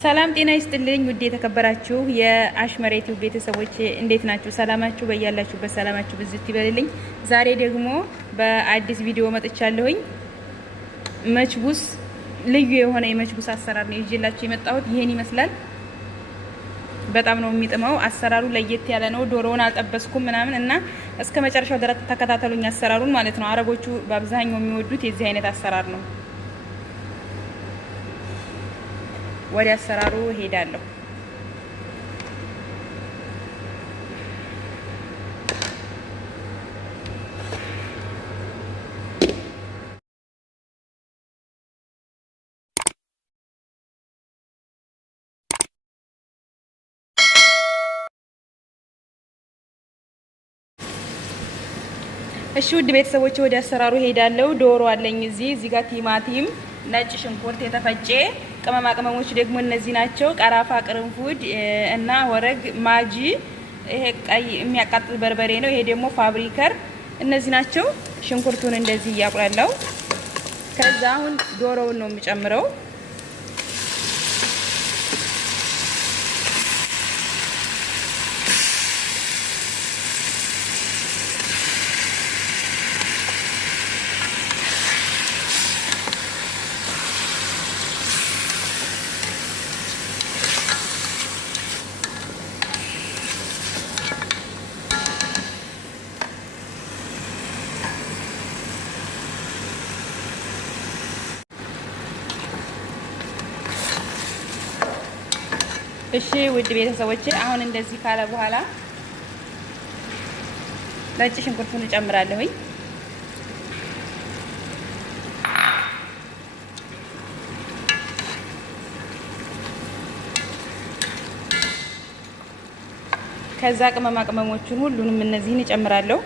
ሰላም ጤና ይስጥልኝ ውድ የተከበራችሁ የአሽመሬቱ ቤተሰቦች እንዴት ናችሁ? ሰላማችሁ በያላችሁበት ሰላማችሁ ብዝት ይበልልኝ። ዛሬ ደግሞ በአዲስ ቪዲዮ መጥቻለሁኝ። መችቡስ ልዩ የሆነ የመችቡስ አሰራር ነው ይዤላችሁ የመጣሁት። ይሄን ይመስላል። በጣም ነው የሚጥመው። አሰራሩ ለየት ያለ ነው። ዶሮውን አልጠበስኩም ምናምን እና እስከ መጨረሻው ድረስ ተከታተሉኝ አሰራሩን ማለት ነው። አረቦቹ በአብዛኛው የሚወዱት የዚህ አይነት አሰራር ነው። ወደ አሰራሩ ሄዳለሁ። እሺ ውድ ቤተሰቦች ወደ አሰራሩ ሄዳለሁ። ዶሮ አለኝ እዚህ ጋር ቲማቲም፣ ነጭ ሽንኩርት የተፈጨ ቅመማ ቅመሞች ደግሞ እነዚህ ናቸው። ቀራፋ፣ ቅርንፉድ እና ወረግ፣ ማጂ፣ ይሄ ቀይ የሚያቃጥል በርበሬ ነው። ይሄ ደግሞ ፋብሪከር። እነዚህ ናቸው። ሽንኩርቱን እንደዚህ እያቁላላው ከዛ አሁን ዶሮውን ነው የሚጨምረው። እሺ ውድ ቤተሰቦቼ አሁን እንደዚህ ካለ በኋላ ነጭ ሽንኩርቱን እጨምራለሁኝ። ከዛ ቅመማ ቅመሞቹን ሁሉንም እነዚህን እጨምራለሁ።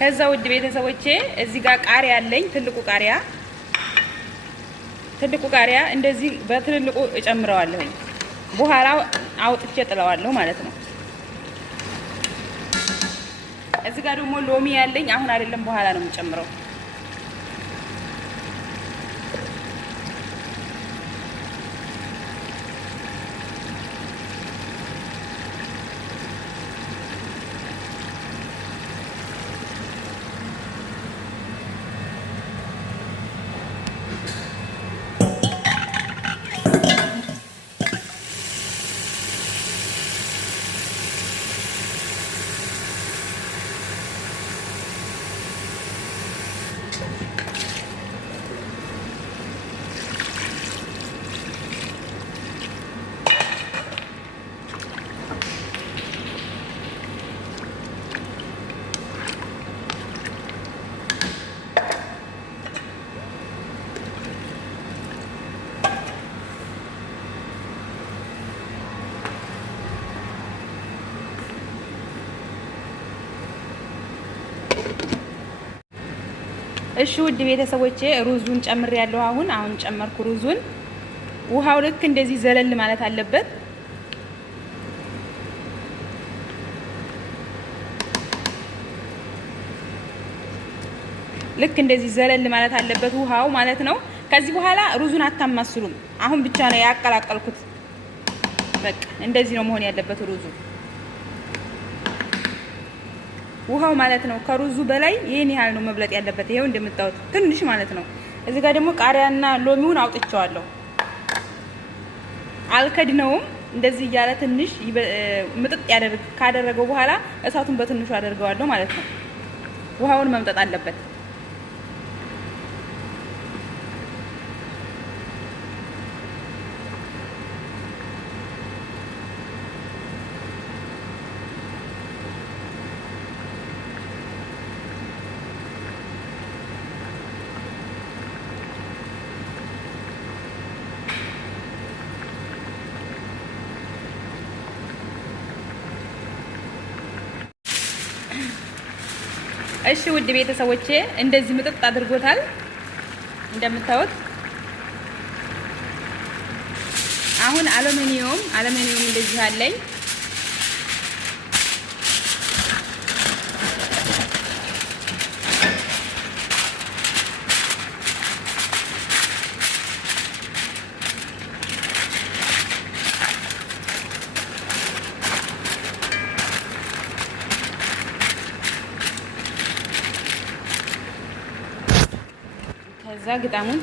ከዛ ውድ ቤተሰቦቼ እዚህ ጋር ቃሪያ አለኝ። ትልቁ ቃሪያ እንደዚህ በትልልቁ እጨምረዋለሁኝ። በኋላ አውጥቼ ጥለዋለሁ ማለት ነው። እዚህ ጋር ደግሞ ሎሚ ያለኝ አሁን አይደለም በኋላ ነው የምጨምረው። እሺ ውድ ቤተሰቦቼ ሩዙን ጨምሬያለሁ። አሁን ጨመርኩ ሩዙን። ውሃው ልክ እንደዚህ ዘለል ማለት አለበት። ልክ እንደዚህ ዘለል ማለት አለበት ውሃው ማለት ነው። ከዚህ በኋላ ሩዙን አታማስሉም። አሁን ብቻ ነው ያቀላቀልኩት። በቃ እንደዚህ ነው መሆን ያለበት ሩዙ። ውሃው ማለት ነው ከሩዙ በላይ ይሄን ያህል ነው መብለጥ ያለበት። ይሄው እንደምታዩት ትንሽ ማለት ነው። እዚህ ጋር ደግሞ ቃሪያና ሎሚውን አውጥቼዋለሁ። አልከድነውም። እንደዚህ እያለ ትንሽ ምጥጥ ካደረገው በኋላ እሳቱን በትንሹ አደርገዋለሁ ማለት ነው። ውሃውን መምጠጥ አለበት። እሺ ውድ ቤተሰቦቼ እንደዚህ ምጥጥ አድርጎታል እንደምታዩት። አሁን አሉሚኒየም እንደዚህ አለኝ። ከዛ ግጣሙን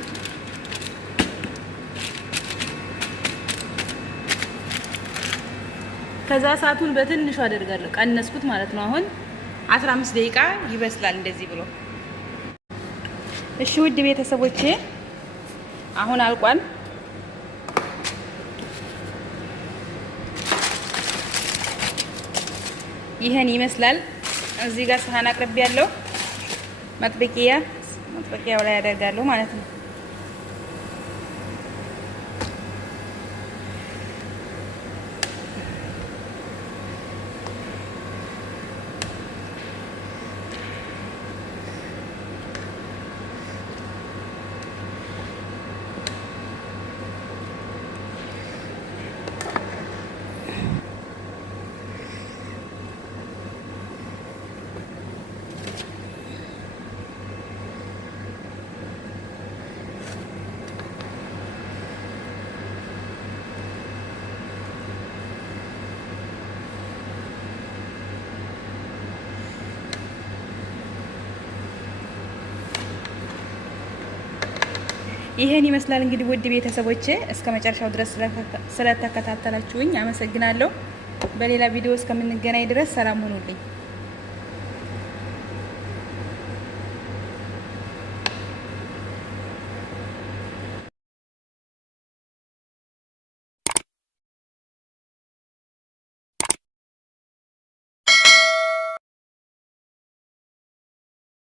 ከዛ ሰዓቱን በትንሹ አደርጋለሁ። ቀነስኩት ማለት ነው። አሁን 15 ደቂቃ ይበስላል እንደዚህ ብሎ። እሺ ውድ ቤተሰቦቼ አሁን አልቋል። ይሄን ይመስላል። እዚህ ጋር ሰሃን አቅርቤያለሁ። መጥበቂያው ላይ አደርጋለሁ ማለት ነው። ይሄን ይመስላል እንግዲህ ውድ ቤተሰቦቼ እስከ መጨረሻው ድረስ ስለተከታተላችሁኝ አመሰግናለሁ። በሌላ ቪዲዮ እስከምንገናኝ ድረስ ሰላም ሁኑልኝ።